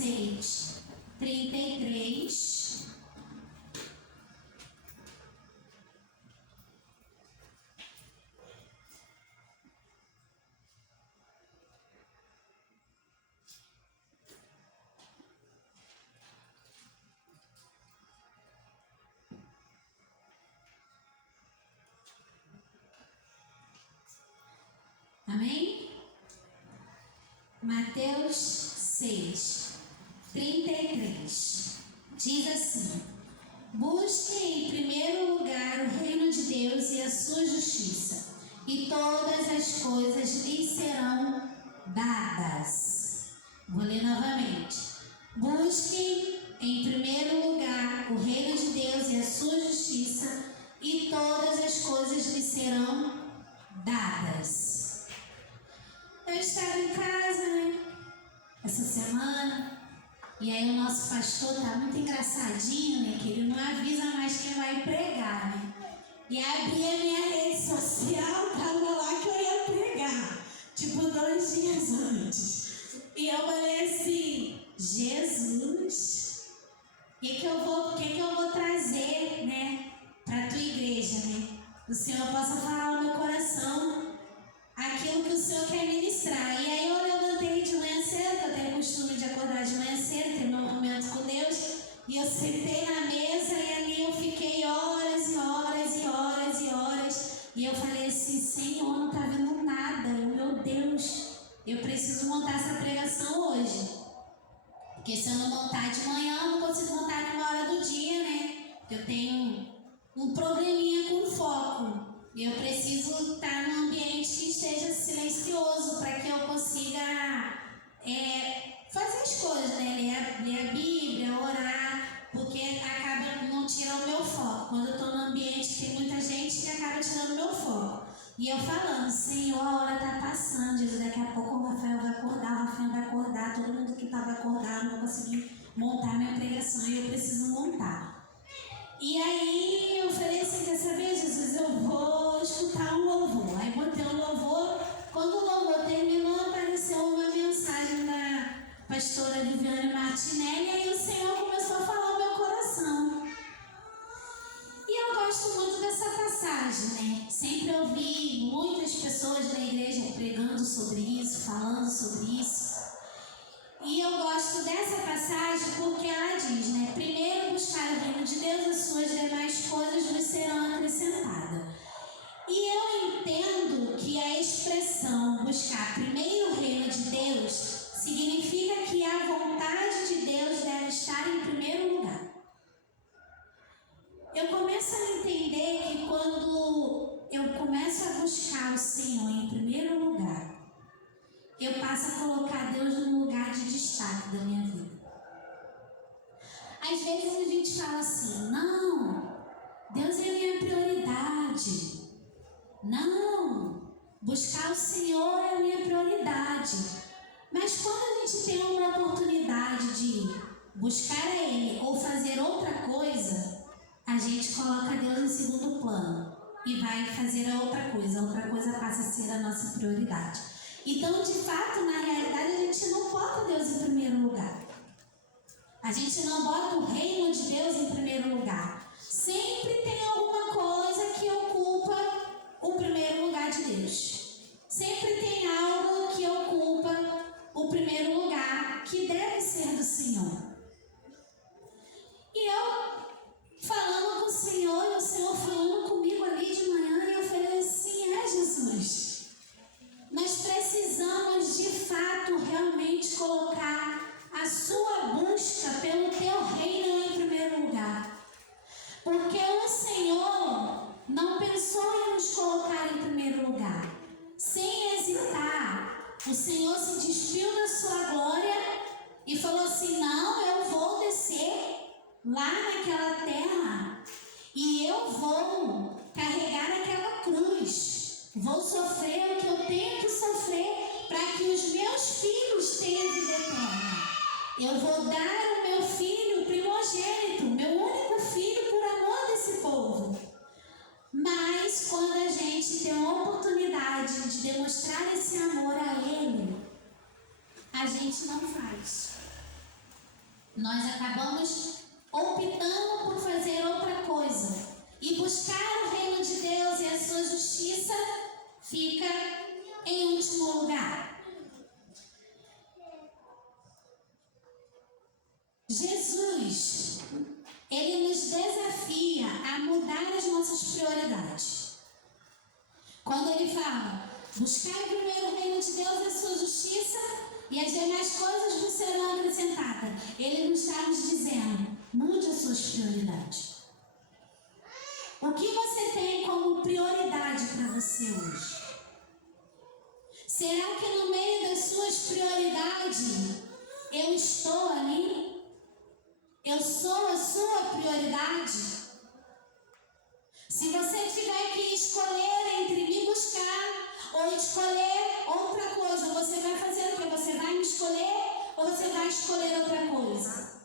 6, 33. Amém? Mateus 6, 33 diz assim: busquem em primeiro lugar o reino de Deus e a sua justiça, e todas as coisas lhes serão dadas. Vou ler novamente. Busquem em primeiro lugar o reino de Deus e a sua justiça, e todas as coisas lhes serão dadas. Eu estava em casa, né, essa semana, e aí o nosso pastor tá muito engraçadinho, né, que ele não avisa mais quem vai pregar, né, e abri a minha rede social, tava lá que eu ia pregar, tipo 2 dias antes, e eu falei assim: Jesus, o que eu vou trazer, né, pra tua igreja, né, o Senhor possa falar ao meu coração aquilo que o Senhor quer ministrar. E aí eu levantei de manhã cedo, que eu tenho o costume de acordar de manhã cedo, ter meu momento com Deus, e eu sentei na mesa e ali eu fiquei horas e horas e horas e horas, e eu falei assim: Senhor, não está vendo nada, meu Deus, eu preciso montar essa pregação hoje, porque se eu não montar de manhã, eu não consigo montar numa hora do dia, né, eu tenho um probleminha com foco. E eu preciso estar num ambiente que esteja silencioso para que eu consiga fazer as coisas, né? Ler a Bíblia, orar, porque acaba não tira o meu foco. Quando eu estou num ambiente que tem muita gente, que acaba tirando o meu foco. E eu falando: Senhor, a hora está passando, Jesus, daqui a pouco o Rafael vai acordar, todo mundo que estava acordado, não vai conseguir montar minha pregação e eu preciso montar. E aí eu falei assim: quer saber, Jesus, eu vou escutar um louvor. Aí botei um louvor. Quando o louvor terminou, apareceu uma mensagem da pastora Viviane Martinelli, e aí o Senhor começou a falar ao meu coração. E eu gosto muito dessa passagem, né? Sempre ouvi muitas pessoas na igreja pregando sobre isso, falando sobre isso. E eu gosto dessa passagem porque ela diz, né? Primeiro buscar o reino de Deus, as suas demais coisas lhes serão acrescentadas. E eu entendo que a expressão buscar primeiro o reino de Deus significa que a vontade de Deus deve estar em primeiro lugar. Eu começo a entender que quando eu começo a buscar o Senhor em primeiro lugar, eu passo a colocar Deus no lugar de destaque da minha vida. Às vezes a gente fala assim: não, Deus é a minha prioridade. Não, buscar o Senhor é a minha prioridade. Mas quando a gente tem uma oportunidade de buscar a Ele ou fazer outra coisa, a gente coloca Deus em segundo plano e vai fazer a outra coisa passa a ser a nossa prioridade. Então, de fato, na realidade, a gente não bota Deus em primeiro lugar. A gente não bota o reino de Deus em primeiro lugar. Sempre tem alguma coisa que ocupa o primeiro lugar de Deus. Sempre tem algo que ocupa o primeiro lugar, que deve ser do Senhor. E eu falando com o Senhor, e o Senhor falando comigo ali de manhã, e eu falei assim: Jesus, nós precisamos de fato realmente colocar a sua busca pelo teu reino em primeiro lugar. Porque o Senhor não pensou em nos colocar em primeiro lugar. Sem hesitar, o Senhor se despiu da sua glória e falou assim: não, eu vou descer lá naquela terra e eu vou carregar aquela cruz. Vou sofrer o que eu tenho que sofrer para que os meus filhos tenham vida eterna. Eu vou dar o meu filho primogênito, meu único filho, por amor desse povo. Mas quando a gente tem a oportunidade de demonstrar esse amor a Ele, a gente não faz. nós acabamos optando por fazer outra coisa. E buscar o reino de Deus e a sua justiça fica em último lugar. Jesus, ele nos desafia a mudar as nossas prioridades. Quando ele fala, buscar primeiro o reino de Deus e a sua justiça, e as demais coisas vos serão acrescentadas, ele não está nos dizendo, mude as suas prioridades. O que você tem como prioridade para você hoje? Será que no meio das suas prioridades eu estou ali? Eu sou a sua prioridade? Se você tiver que escolher entre me buscar ou escolher outra coisa, você vai fazer o quê? Você vai me escolher ou você vai escolher outra coisa?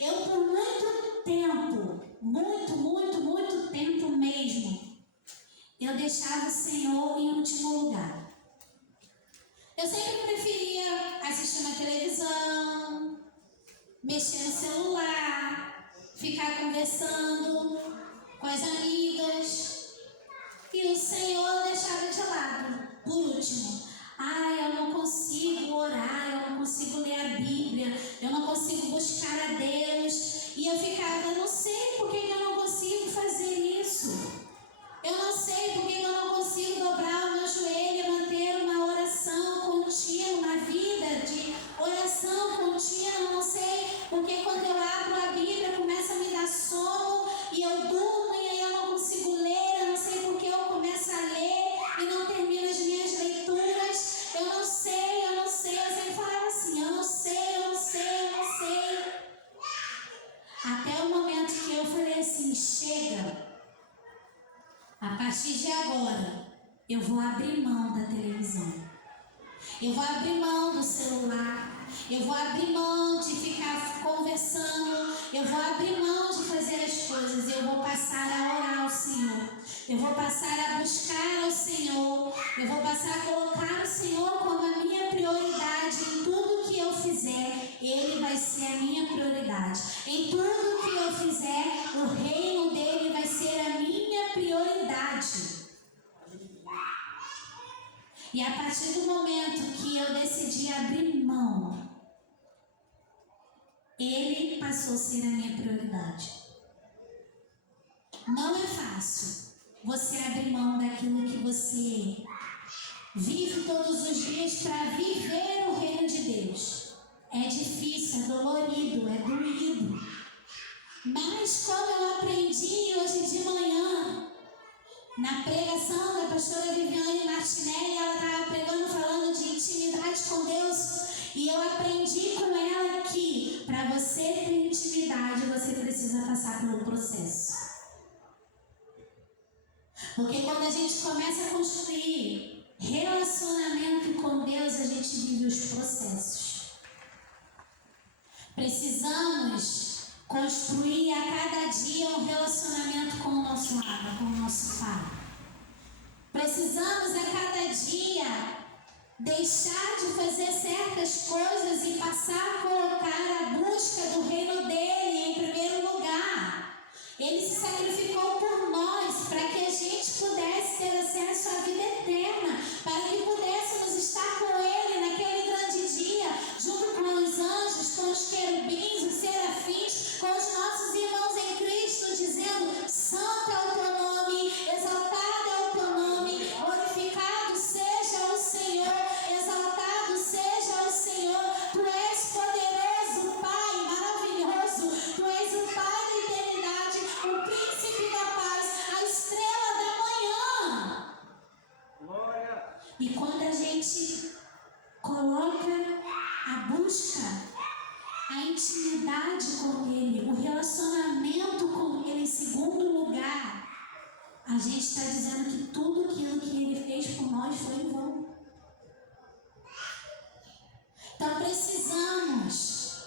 Eu por muito tempo, muito tempo mesmo, eu deixava o Senhor em último lugar. Eu sempre preferia assistir uma televisão, mexer no celular, ficar conversando com as amigas, e o Senhor eu deixava de lado, por último. Eu não consigo orar, eu não consigo ler a Bíblia, eu não consigo buscar a Deus. E eu ficava, não sei por que eu não consigo fazer isso. Eu não sei por que eu não consigo dobrar o meu joelho e manter uma oração contínua, uma vida de oração contínua. Eu não sei porque quando eu abro a Bíblia começa a me dar sono e eu durmo e aí eu não consigo ler. Eu não sei porque eu começo a ler e não termino as minhas leituras. Eu não sei. Eu sempre falava assim, eu não sei. Até o momento que eu falei assim, chega. A partir de agora, eu vou abrir mão da televisão. Eu vou abrir mão do celular. Eu vou abrir mão de ficar conversando. Eu vou abrir mão de fazer as coisas. Eu vou passar a orar ao Senhor. Eu vou passar a buscar ao Senhor. Eu vou passar a colocar o Senhor como a minha prioridade. Em tudo que eu fizer, Ele vai ser a minha prioridade. Em tudo que eu fizer, o reino dele vai ser a minha prioridade. E a partir do momento que eu decidi abrir mão, Ele passou a ser a minha prioridade. Não é fácil você abrir mão daquilo que você vive todos os dias para viver o reino de Deus. É difícil, é dolorido, é doído. Mas como eu aprendi hoje de manhã, na pregação da pastora Viviane Martinelli, ela estava pregando falando de intimidade com Deus. E eu aprendi com ela que para você ter intimidade, você precisa passar pelo processo. Porque quando a gente começa a construir relacionamento com Deus, a gente vive os processos. Precisamos construir a cada dia um relacionamento com o nosso Abba, com o nosso Pai. Precisamos a cada dia deixar de fazer certas coisas e passar a colocar a busca do reino dele em primeiro lugar. Ele se sacrificou por nós para que a gente pudesse ter acesso à vida eterna, para que pudéssemos estar com ele naquele grande dia, junto com os anjos, com os querubins, os serafins, com os nossos irmãos em Cristo, dizendo: santo é o teu nome, exaltado é o teu nome, glorificado seja o Senhor, exaltado seja o Senhor. Tu és poderoso, Pai, maravilhoso, tu és o Pai da eternidade, o príncipe da paz, a estrela da manhã. Glória. E quando a gente coloca a busca, a intimidade com Ele, o relacionamento com Ele em segundo lugar, a gente está dizendo que tudo aquilo que Ele fez por nós foi em vão. Então precisamos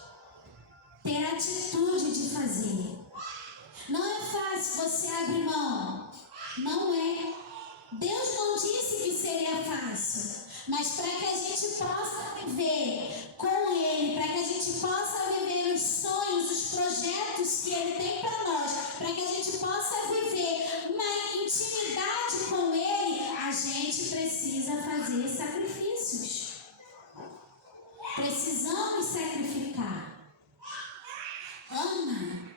ter atitude de fazer. Não é fácil você abrir mão. Não é. Deus não disse que seria fácil. Mas para que a gente possa viver com Ele, para que a gente possa viver os sonhos, os projetos que Ele tem para nós, para que a gente possa viver uma intimidade com Ele, a gente precisa fazer sacrifícios. Precisamos sacrificar. Ana,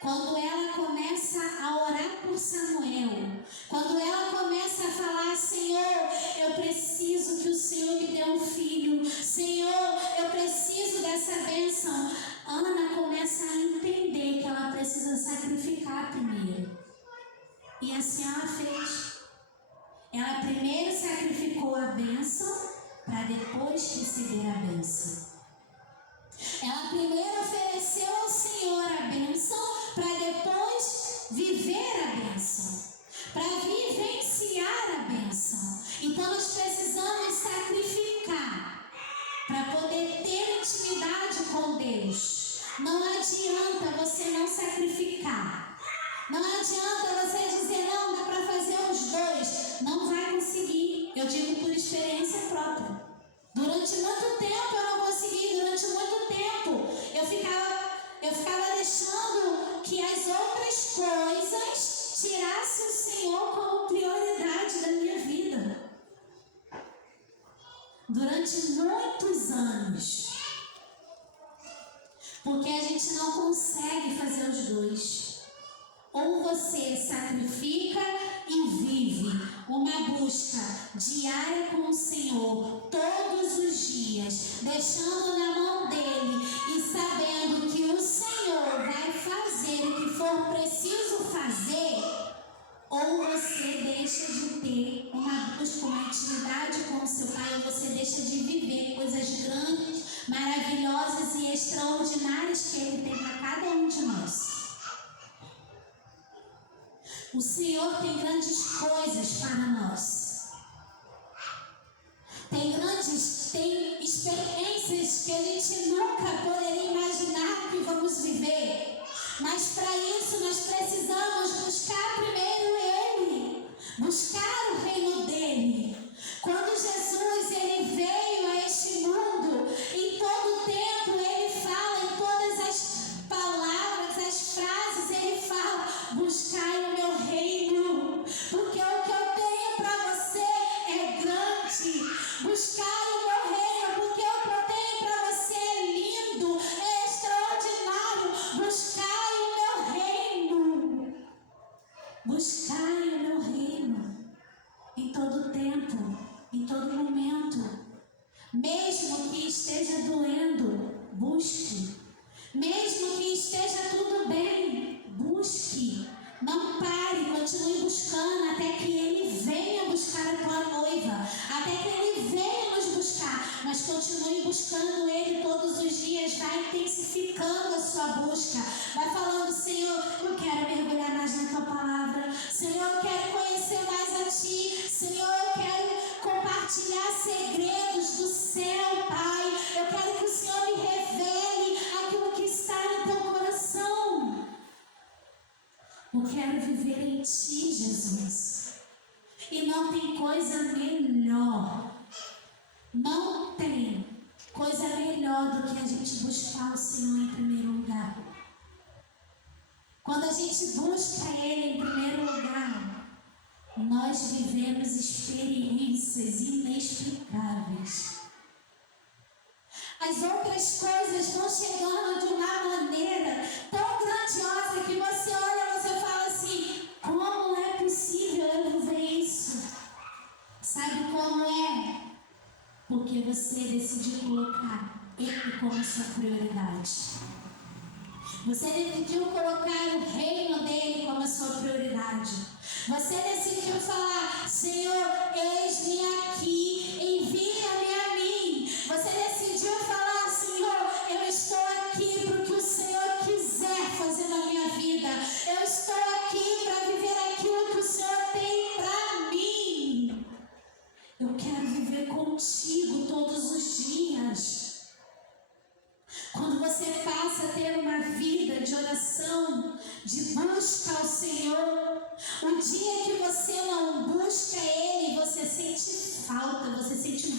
quando ela começa a orar por Samuel, quando ela começa a falar: Senhor, eu preciso que o Senhor me dê um filho, Senhor, eu preciso dessa bênção, Ana começa a entender que ela precisa sacrificar primeiro. E assim ela fez. Ela primeiro sacrificou a bênção para depois receber a bênção. Ela primeiro ofereceu ao Senhor a bênção para depois viver a bênção, para vivenciar a bênção. Então nós precisamos sacrificar para poder ter intimidade com Deus. Não adianta você não sacrificar. Não adianta você dizer: não, dá para fazer os dois. Não vai conseguir. Eu digo por experiência própria. Durante muito tempo eu não consegui. Durante muito tempo eu ficava deixando que as outras coisas tirassem o Senhor como prioridade da minha vida. Durante muitos anos. Porque a gente não consegue fazer os dois. Ou você sacrifica e vive uma busca diária com o Senhor todos os dias, deixando na mão dele e sabendo que o Senhor vai fazer o que for preciso fazer, ou você deixa de ter uma busca, uma intimidade com o seu Pai, ou você deixa de viver coisas grandes, maravilhosas e extraordinárias que Ele tem para cada um de nós. O Senhor tem grandes coisas para nós. Tem experiências que a gente nunca poderia imaginar que vamos viver. Mas para isso nós precisamos buscar primeiro Ele. Buscar o reino dEle. Quando Jesus ele veio a este mundo, em todo tempo Ele fala, em todas as palavras, as frases, Ele fala: buscai o meu reino, porque o que eu tenho para você é grande. Buscai o meu reino, porque o que eu tenho para você é lindo, é extraordinário. Buscai o meu reino. Buscai o meu reino. Em todo tempo, em todo momento. Mesmo que esteja doendo, busque. Mesmo que esteja tudo bem, busque. Não pare, continue buscando até que Ele venha buscar a tua noiva, até que Ele venha nos buscar. Mas continue buscando Ele todos os dias, vai intensificando a sua busca. Vai falando: Senhor, eu quero mergulhar mais na tua palavra. Senhor, eu quero conhecer mais a Ti. Senhor, eu quero compartilhar segredos do céu, Pai. Eu quero que o Senhor me revele aquilo que está no teu coração. Eu quero viver em Ti, Jesus. E não tem coisa melhor. Não tem coisa melhor do que a gente buscar o Senhor em primeiro lugar. Quando a gente busca Ele em primeiro lugar, nós vivemos experiências inexplicáveis. As outras coisas vão chegando de uma maneira tão grandiosa que você olha e você fala assim: como é possível eu viver isso? Sabe como é? Porque você decidiu colocar Ele como sua prioridade. Você decidiu colocar o reino dEle como a sua prioridade. Você decidiu falar: Senhor, eis-me aqui, envia-me a mim. Você decidiu falar: Senhor, eu estou aqui para o que o Senhor quiser fazer na minha vida. Eu estou aqui para viver aquilo que o Senhor tem para mim. Eu quero viver contigo todos os dias. Quando você passa a ter uma vida de oração, de busca ao Senhor, o dia que você não busca Ele, você sente falta, você sente um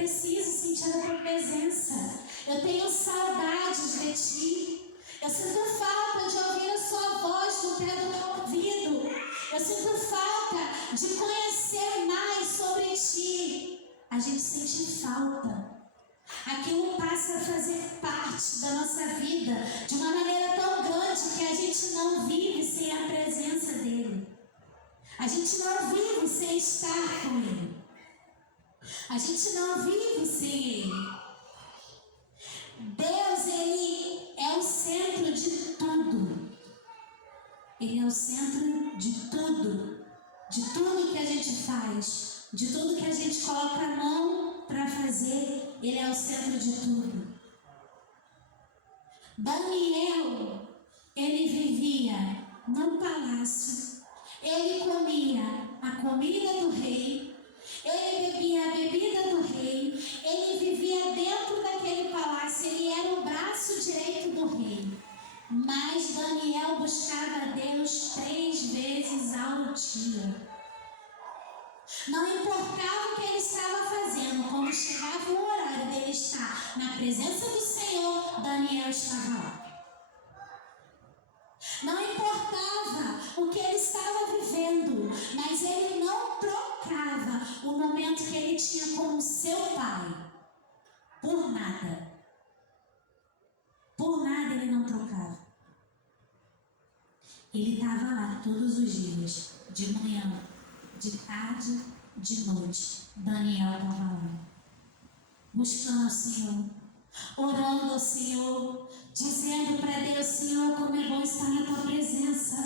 preciso sentir a tua presença. Eu tenho saudades de ti. Eu sinto falta de ouvir a sua voz no pé do meu ouvido. Eu sinto falta de conhecer mais sobre ti. A gente sente falta. Aquilo passa a fazer parte da nossa vida de uma maneira tão grande que a gente não vive sem a presença dele. A gente não vive sem estar com ele. A gente não vive sem ele. Deus, ele é o centro de tudo. Ele é o centro de tudo. De tudo que a gente faz. De tudo que a gente coloca a mão para fazer. Ele é o centro de tudo. Daniel, ele vivia no palácio. Ele comia a comida do rei. Ele bebia a bebida do rei. Ele vivia dentro daquele palácio. Ele era o braço direito do rei. Mas Daniel buscava a Deus 3 vezes ao dia. Não importava o que ele estava fazendo, quando chegava o horário dele estar na presença do Senhor, Daniel estava lá. Não importava o que ele estava vivendo, mas ele não trocava o momento que ele tinha com o seu pai por nada. Por nada ele não trocava. Ele estava lá todos os dias, de manhã, de tarde, de noite. Daniel estava lá, buscando o Senhor, orando ao Senhor, dizendo para Deus: Senhor, como é bom estar na tua presença.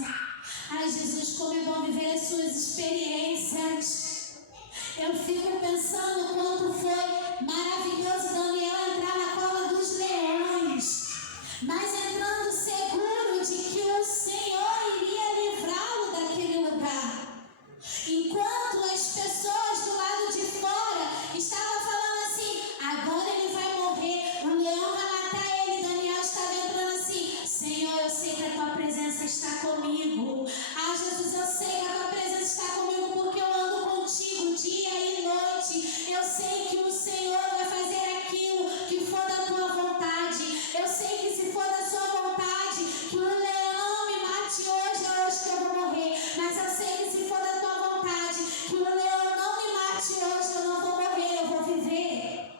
Ai, Jesus, como é bom viver as suas experiências. Eu fico pensando quanto foi maravilhoso Daniel entrar na cova dos leões, mas entrando seguro de que o Senhor iria livrá-lo daquele lugar. Enquanto as pessoas do lado de fora estavam falando assim: agora ele vai morrer, o leão vai matar ele. Daniel estava entrando assim: Senhor, eu sei que a tua presença está comigo. Ah, Jesus, eu sei que a tua presença está comigo porque eu ando contigo dia e noite. Eu sei que o Senhor vai fazer aquilo que for da tua vontade. Eu sei que se for da sua vontade, que o leão me mate hoje, é hoje que eu vou morrer. Mas eu sei que se for da tua vontade, que o leão não me mate hoje, eu não vou morrer, eu vou viver.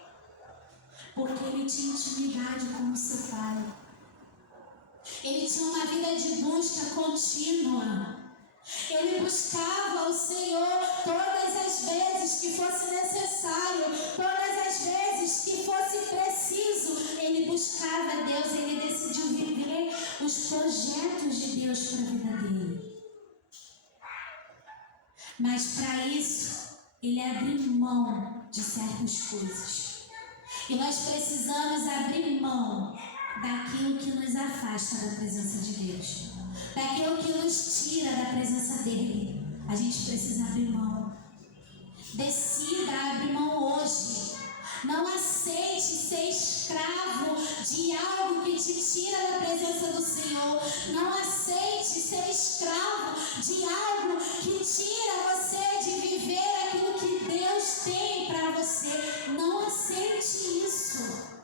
Porque ele tinha intimidade com o seu pai. Ele tinha uma vida de busca contínua. Ele buscava o Senhor todas as vezes que fosse necessário, todas as vezes que fosse preciso. Ele buscava a Deus, ele decidiu viver os projetos de Deus para a vida dele. Mas para isso, ele abriu mão de certas coisas. E nós precisamos abrir mão daquilo que nos afasta da presença de Deus, daquilo que nos tira da presença dele. A gente precisa abrir mão. Decida abrir mão hoje. Não aceite ser escravo de algo que te tira da presença do Senhor. Não aceite ser escravo de algo que tira você de viver aquilo que Deus tem para você. Não aceite isso.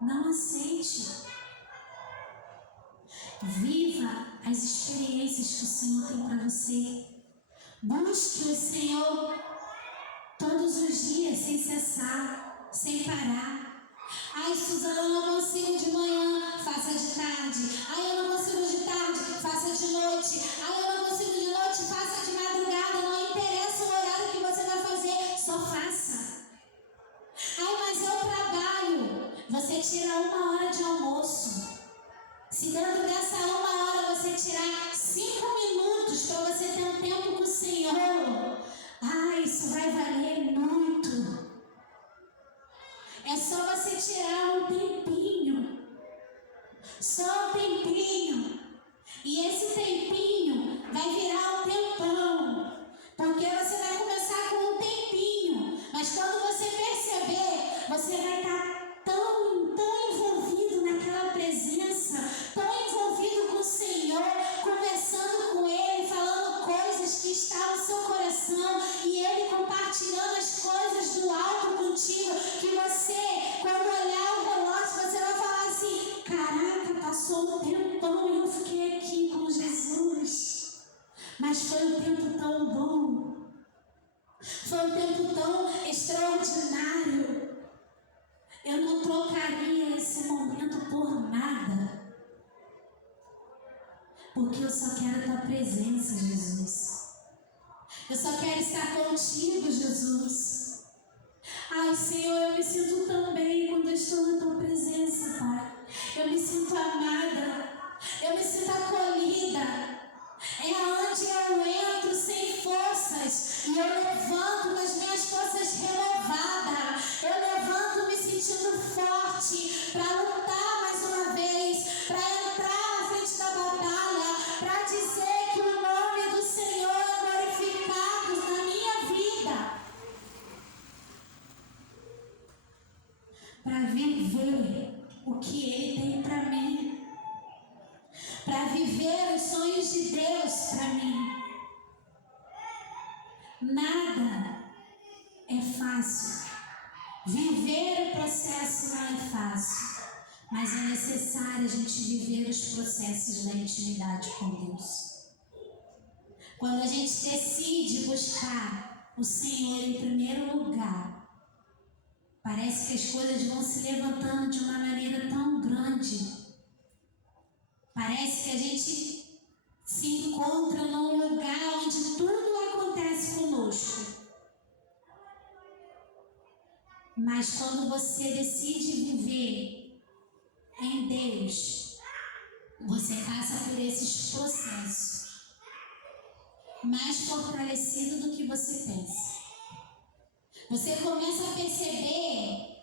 Não aceite. Viva as experiências que o Senhor tem para você. Busque o Senhor todos os dias, sem cessar, sem parar. Ai, Suzana, eu não consigo de manhã, faça de tarde. Ai, eu não consigo de tarde, faça de noite. Ai, eu não consigo de noite, faça de madrugada. Não interessa o horário que você vai fazer, só faça. Ai, mas eu trabalho. Você tira 1 hora de almoço. Se dentro dessa 1 hora você tirar 5 minutos para você ter um tempo com o Senhor, isso vai valer muito. É só você tirar um tempinho. Só um tempinho. E esse tempinho vai virar um tempão. Porque você vai começar com um tempinho. Mas quando você perceber, você vai estar tão envolvido naquela presença, tão envolvido com o Senhor, conversando com Ele, falando coisas que estão no seu coração, e Ele compartilhando as coisas do alto contigo. contigo, que você, quando olhar o relógio, você vai falar assim: caraca, passou um tempão e eu fiquei aqui com Jesus. Mas foi um tempo tão bom, foi um tempo tão extraordinário. Eu não trocaria esse momento por nada, porque eu só quero a tua presença, Jesus. Eu só quero estar contigo, Jesus. Ai, Senhor, eu me sinto tão bem quando eu estou na tua presença, Pai. Eu me sinto amada, eu me sinto acolhida. É onde eu entro sem forças e eu levanto com as minhas forças renovadas. Eu levanto me sentindo forte para lutar mais uma vez, para entrar na frente da batalha, para dizer que o nome do Senhor é glorificado na minha vida, para viver o que Ele tem para mim, para viver os sonhos de Deus para mim. Nada é fácil. Viver o processo não é fácil, mas é necessário a gente viver os processos da intimidade com Deus. Quando a gente decide buscar o Senhor em primeiro lugar, parece que as coisas vão se levantando de uma maneira tão grande. Parece que a gente se encontra num lugar onde tudo acontece conosco. Mas quando você decide viver em Deus, você passa por esses processos mais fortalecido do que você pensa. Você começa a perceber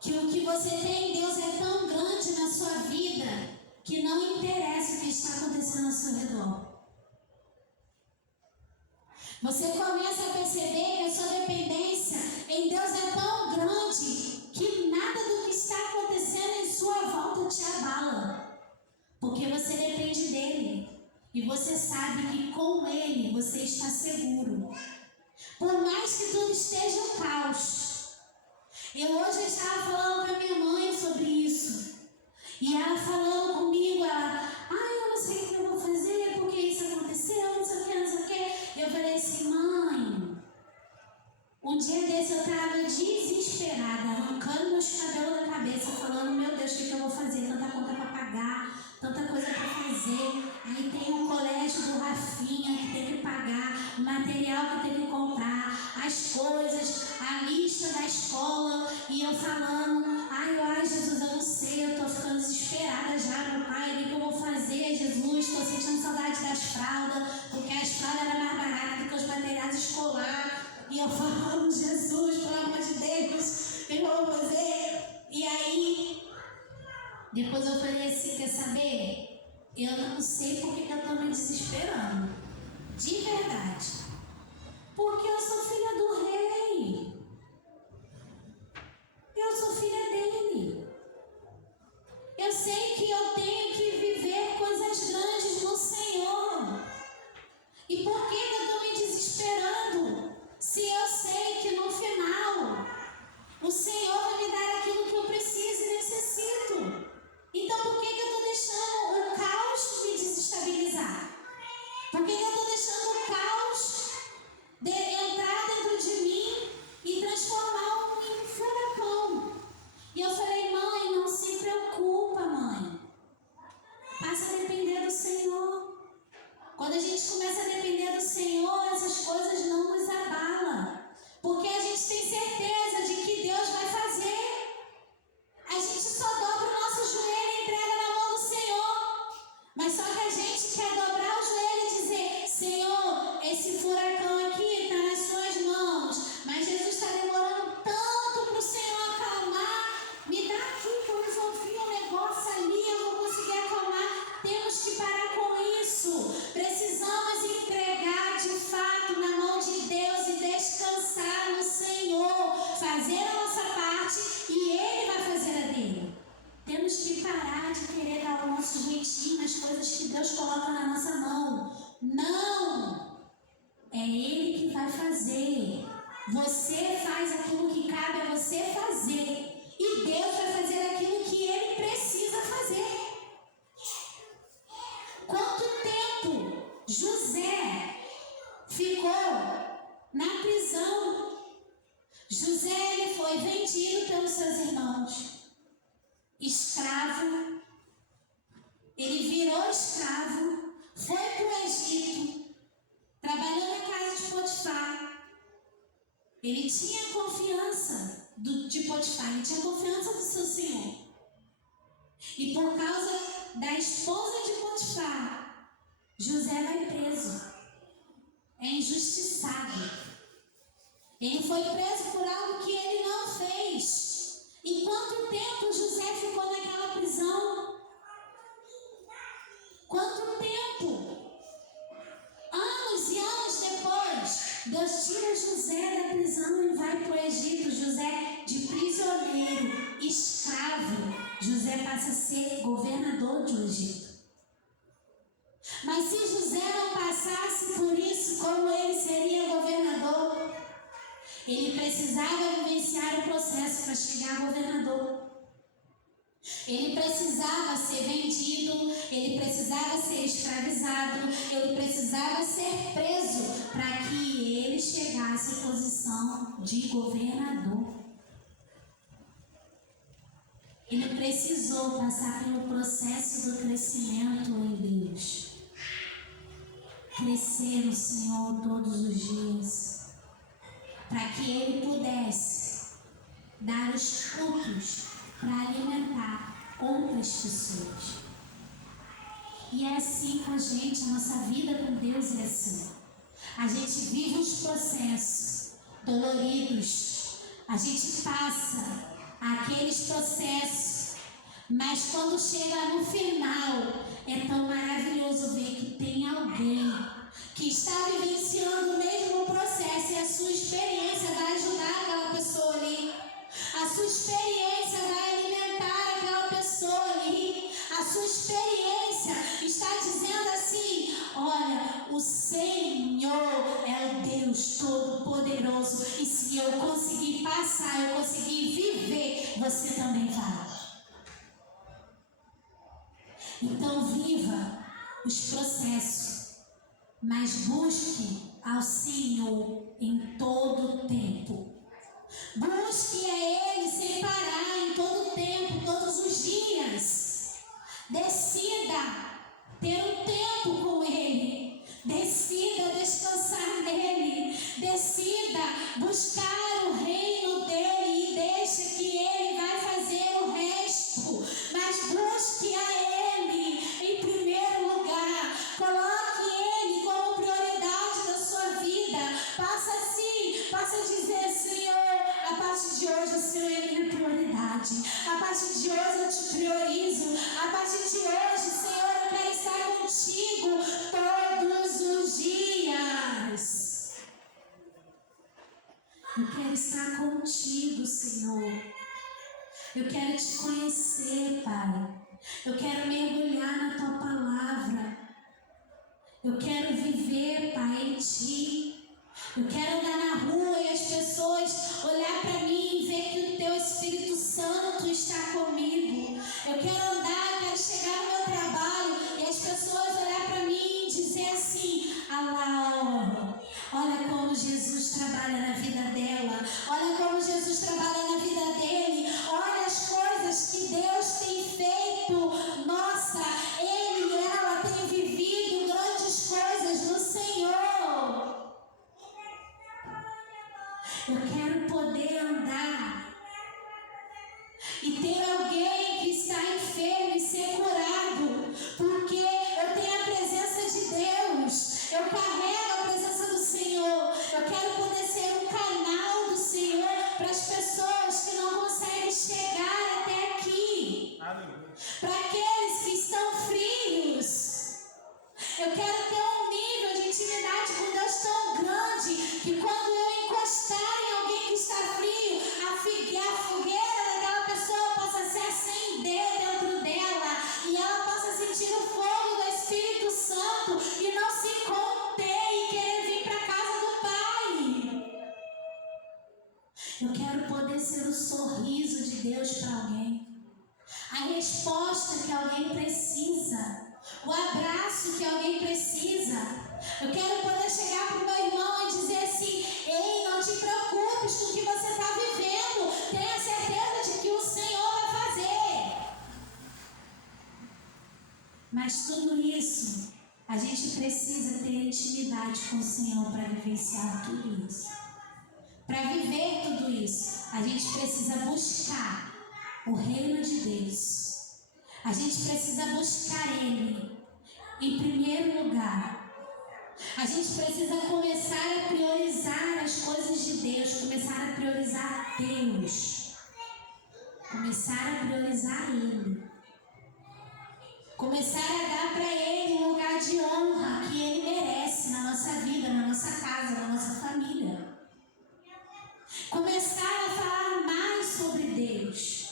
que o que você tem em Deus é tão grande na sua vida que não interessa o que está acontecendo ao seu redor. Você começa a perceber que a sua dependência em Deus é tão grande que nada do que está acontecendo em sua volta te abala. Porque você depende dele. E você sabe que com ele você está seguro. Por mais que tudo esteja um caos. Eu hoje estava falando com a minha mãe sobre isso. E ela falando comigo, ela, eu não sei o que eu vou fazer, porque isso aconteceu, não sei o que, não sei o que. Eu falei assim, mãe, um dia desse eu estava desesperada, arrancando meus cabelos da cabeça, falando, meu Deus, o que eu vou fazer? Tanta conta para pagar, tanta coisa para fazer. Aí tem o colégio do Rafinha que tem que pagar, o material que tem que comprar, as coisas, a lista da escola, e eu falando, ai Jesus, eu não sei, eu estou ficando desesperada já, meu pai, o que eu vou fazer, Jesus? Estou sentindo saudade das fraldas, porque as fraldas eram mais baratas do que os materiais escolares. E eu falando, Jesus, pelo amor de Deus, o que eu vou fazer? E aí, depois eu falei assim, quer saber? Eu não sei por que eu estou me desesperando. De verdade. Porque eu sou filha do rei. Eu sou filha dele. Eu sei que eu tenho que viver coisas grandes no Senhor. E por que eu estou me desesperando? Se eu sei que no final o Senhor vai me dar aquilo que eu preciso e necessito. Então por que eu estou deixando o caos me desestabilizar? Por que eu estou deixando o caos entrar dentro de mim e transformar em um furacão? E eu falei, mãe, não se preocupa, mãe. Passa a depender do Senhor. Quando a gente começa a depender do Senhor, essas coisas não nos abalam. Porque a gente tem certeza de que Deus vai fazer. A gente só dobra o nosso joelho e entrega na mão do Senhor. Mas só que a gente quer dobrar o joelho e dizer, Senhor, esse furacão aqui está nas suas mãos. Mas Jesus está demorando tanto para o Senhor acalmar. Me dá aqui que eu resolvi um negócio ali, eu vou conseguir acalmar. Temos que parar com isso. Precisamos entregar de fato na mão de Deus e descansar no Senhor. Fazer a nossa parte e Ele vai fazer a dele. Temos que parar de querer dar o nosso jeitinho nas coisas que Deus coloca na nossa mão. Não! É Ele que vai fazer. Você faz aquilo que cabe a você fazer. E Deus vai fazer aquilo que Ele precisa fazer. Quanto tempo José ficou na prisão? José, ele foi vendido pelos seus irmãos. Escravo. Ele virou escravo. Foi para o Egito. Trabalhou na casa de Potifar. Ele tinha confiança de Potifar. Ele tinha confiança do seu senhor. E por causa da esposa de Potifar, José vai preso. É injustiçado. Ele foi preso por algo que ele não fez. E quanto tempo José ficou naquela prisão? Quanto tempo? Anos e anos depois, Deus tira José da prisão e vai para o Egito. José de prisioneiro, escravo. José passa a ser governador do Egito. Mas se José não passasse por isso, como ele seria governador? Ele precisava vivenciar o processo para chegar a governador. Ele precisava ser vendido, ele precisava ser escravizado, ele precisava ser preso para que ele chegasse à posição de governador. Ele precisou passar pelo processo do crescimento em Deus. Crescer no Senhor todos os dias, para que ele pudesse dar os frutos para alimentar outras pessoas. E é assim com a gente, a nossa vida com Deus é assim. A gente vive os processos doloridos, a gente passa aqueles processos, mas quando chega no final, é tão maravilhoso ver que tem alguém que está vivenciando o mesmo processo e a sua experiência vai ajudar aquela pessoa ali. A sua experiência vai alimentar aquela pessoa ali. A sua experiência está dizendo assim: olha, o Senhor é o Deus Todo-Poderoso. E se eu conseguir passar, eu conseguir viver, você também vai. Então viva os processos, mas busque ao Senhor em todo o tempo. Busque a Ele sem parar, em todo o tempo, todos os dias. Decida ter um tempo com Ele. Decida descansar nele. Decida buscar o reino dEle e deixe que Ele vai fazer o resto. Mas busque a Ele em primeiro lugar. Coloque Ele como prioridade da sua vida. Passa a dizer: Senhor, a partir de hoje o Senhor é minha prioridade. A partir de hoje eu te priorizo. A partir de hoje, Senhor, eu quero estar contigo todos os dias. Eu quero estar contigo, Senhor. Eu quero te conhecer, Pai. Eu quero mergulhar na tua palavra. Eu quero viver, Pai, em ti. Eu quero andar na rua e as pessoas olhar para mim e ver que o teu Espírito Santo está comigo. Eu quero andar, quero chegar no meu trabalho e as pessoas olhar para mim e dizer assim: ah lá, olha como Jesus trabalha na vida dela. Olha como Jesus trabalha na vida dele. Olha as coisas que Deus tem feito. Nossa, ele e ela têm vivido grandes coisas no Senhor. Eu quero poder andar e ter alguém que está enfermo e ser curado, porque eu tenho a presença de Deus, eu carrego a presença do Senhor. Eu quero poder ser um canal do Senhor para as pessoas que não conseguem chegar até aqui. Amém. Para aqueles que estão frios. Eu quero ter um nível de intimidade com Deus tão grande que quando eu encostar em alguém que está frio, a fogueira daquela pessoa possa se acender dentro dela e ela possa sentir o fogo do Espírito Santo e não se conter e ser o sorriso de Deus para alguém, a resposta que alguém precisa, o abraço que alguém precisa. Eu quero poder chegar para o meu irmão e dizer assim: ei, não te preocupes com o que você está vivendo, tenha certeza de que o Senhor vai fazer. Mas tudo isso, a gente precisa ter intimidade com o Senhor para vivenciar tudo isso. Para viver tudo isso, a gente precisa buscar o reino de Deus. A gente precisa buscar Ele em primeiro lugar. A gente precisa começar a priorizar as coisas de Deus, começar a priorizar Deus, começar a priorizar Ele, começar a dar para Ele um lugar de honra que Ele merece na nossa vida, na nossa casa, na nossa família. Começar a falar mais sobre Deus.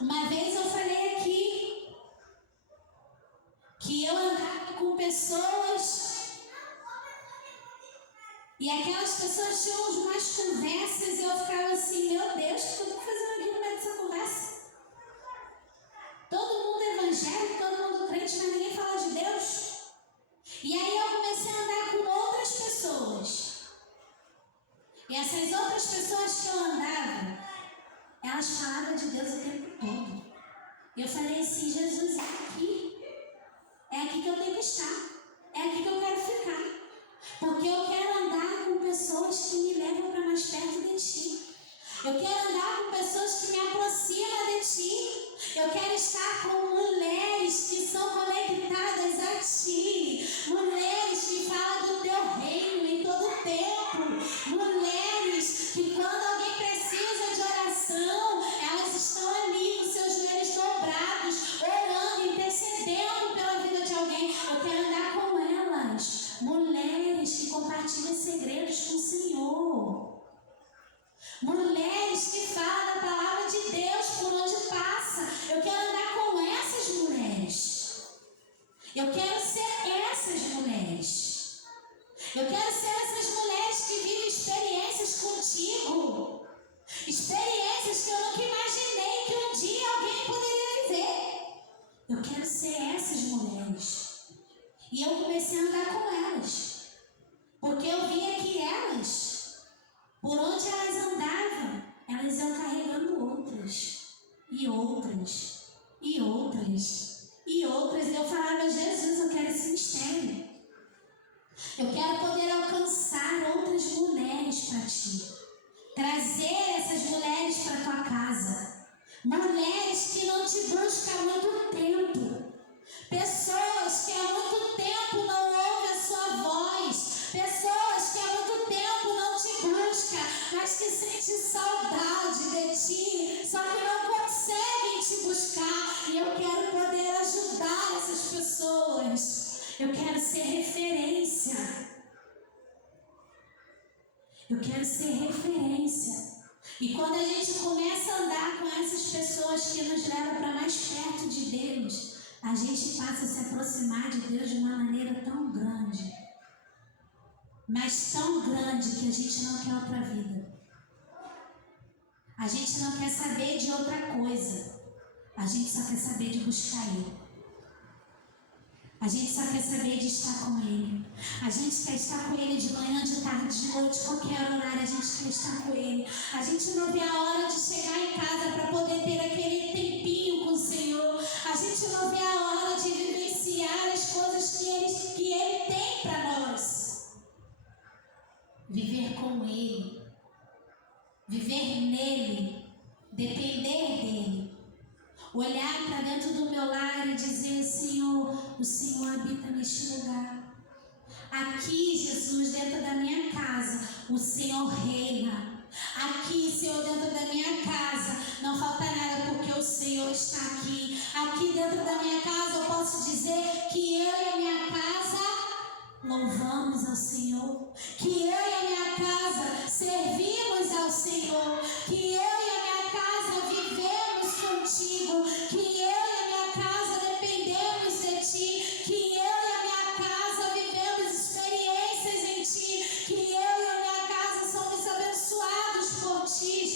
Uma vez eu falei aqui que eu andava com pessoas e aquelas pessoas tinham umas conversas e eu ficava assim: meu Deus, o que eu estou fazendo aqui no meio dessa conversa? Todo mundo evangélico, todo mundo crente, mas ninguém fala de Deus. E aí eu comecei a andar com outras pessoas. E essas outras pessoas que eu andava, elas falavam de Deus o tempo todo. E eu falei assim: Jesus, é aqui que eu tenho que estar, é aqui que eu quero ficar, porque eu quero andar com pessoas que me levam para mais perto de Ti. Eu quero andar com pessoas que me aproximam de Ti. Eu quero estar com mulheres que são conectadas a Ti, mulheres que falam do Teu reino em todo o tempo, mulheres que quando alguém precisa de oração, elas estão ali com seus joelhos dobrados, orando, intercedendo pela vida de alguém. Eu quero andar com elas, mulheres que compartilham segredos com o Senhor, mulheres que falam a palavra de Deus por onde passa. Eu quero andar com essas mulheres. Eu quero ser essas mulheres. Eu quero ser essas mulheres que vivem experiências contigo. Experiências que eu nunca imaginei que um dia alguém poderia viver. Eu quero ser essas mulheres. E eu comecei a andar com elas. Porque eu via que elas, por onde elas andavam, elas iam carregando outras. E outras. E outras. E outras. E eu falava: Jesus, eu quero esse mistério. Eu quero poder alcançar outras mulheres para Ti. Trazer essas mulheres para Tua casa. Mulheres que não Te buscam há muito tempo. Pessoas que há muito tempo não ouvem a Sua voz. Pessoas que há muito tempo não Te buscam, mas que sentem saudade de Ti, só que não conseguem Te buscar. E eu quero poder ajudar essas pessoas. Eu quero ser referência. Eu quero ser referência. E quando a gente começa a andar com essas pessoas que nos levam para mais perto de Deus, a gente passa a se aproximar de Deus de uma maneira tão grande. Mas tão grande que a gente não quer outra vida. A gente não quer saber de outra coisa. A gente só quer saber de buscar Ele. A gente só quer saber de estar com Ele. A gente quer estar com Ele de manhã, de tarde, de noite, qualquer horário. A gente quer estar com Ele. A gente não vê a hora de chegar em casa para poder ter aquele tempinho com o Senhor. A gente não vê a hora de vivenciar as coisas que Ele tem para nós. Viver com Ele. Viver nele. Depender dele. Olhar para dentro do meu lar e dizer: Senhor, o Senhor habita neste lugar. Aqui, Jesus, dentro da minha casa, o Senhor reina. Aqui, Senhor, dentro da minha casa, não falta nada porque o Senhor está aqui. Aqui dentro da minha casa eu posso dizer que eu e a minha casa louvamos ao Senhor. Que eu e a minha casa servimos ao Senhor. Que eu e a minha casa vivemos contigo. Que eu e a minha casa dependemos de Ti. Que eu e a minha casa vivemos experiências em Ti. Que eu e a minha casa somos abençoados por Ti,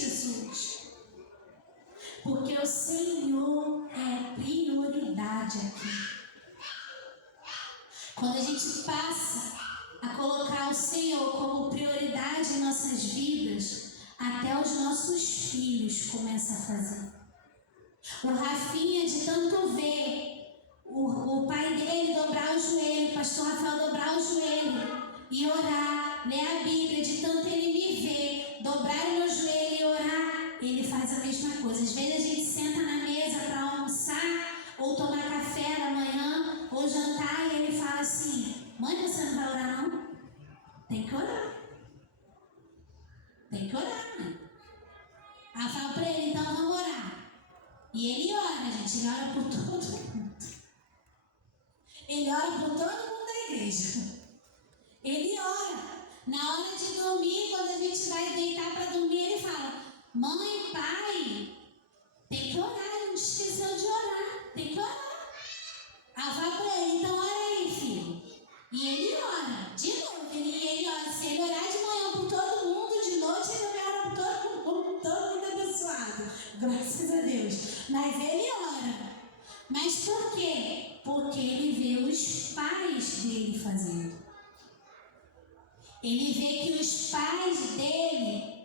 fazer. O Rafinha, de tanto ver o pai dele dobrar o joelho, o pastor Rafael dobrar o joelho e orar, ler a Bíblia, de tanto ele me ver, dobrar o meu joelho e orar, ele faz a mesma coisa. Às vezes a gente senta na mesa para almoçar, ou tomar café da manhã, ou jantar, e ele fala assim: mãe, você não vai orar não? Tem que orar. Tem que orar, mãe. Aí eu falo para ele: então vamos orar. E ele ora, gente, ele ora por todo mundo. Ele ora por todo mundo da igreja. Ele ora. Na hora de dormir, quando a gente vai deitar para dormir, ele fala: mãe, pai, tem que orar, ele não esqueceu de orar, tem que orar. Aí eu falo para ele: então ora aí, filho. E ele ora, de novo, ele ora. Se ele orar de manhã por todo mundo, de noite ele vai orar por todo mundo abençoado. Graças a Deus. Mas ele ora. Mas por quê? Porque ele vê os pais dele fazendo. Ele vê que os pais dele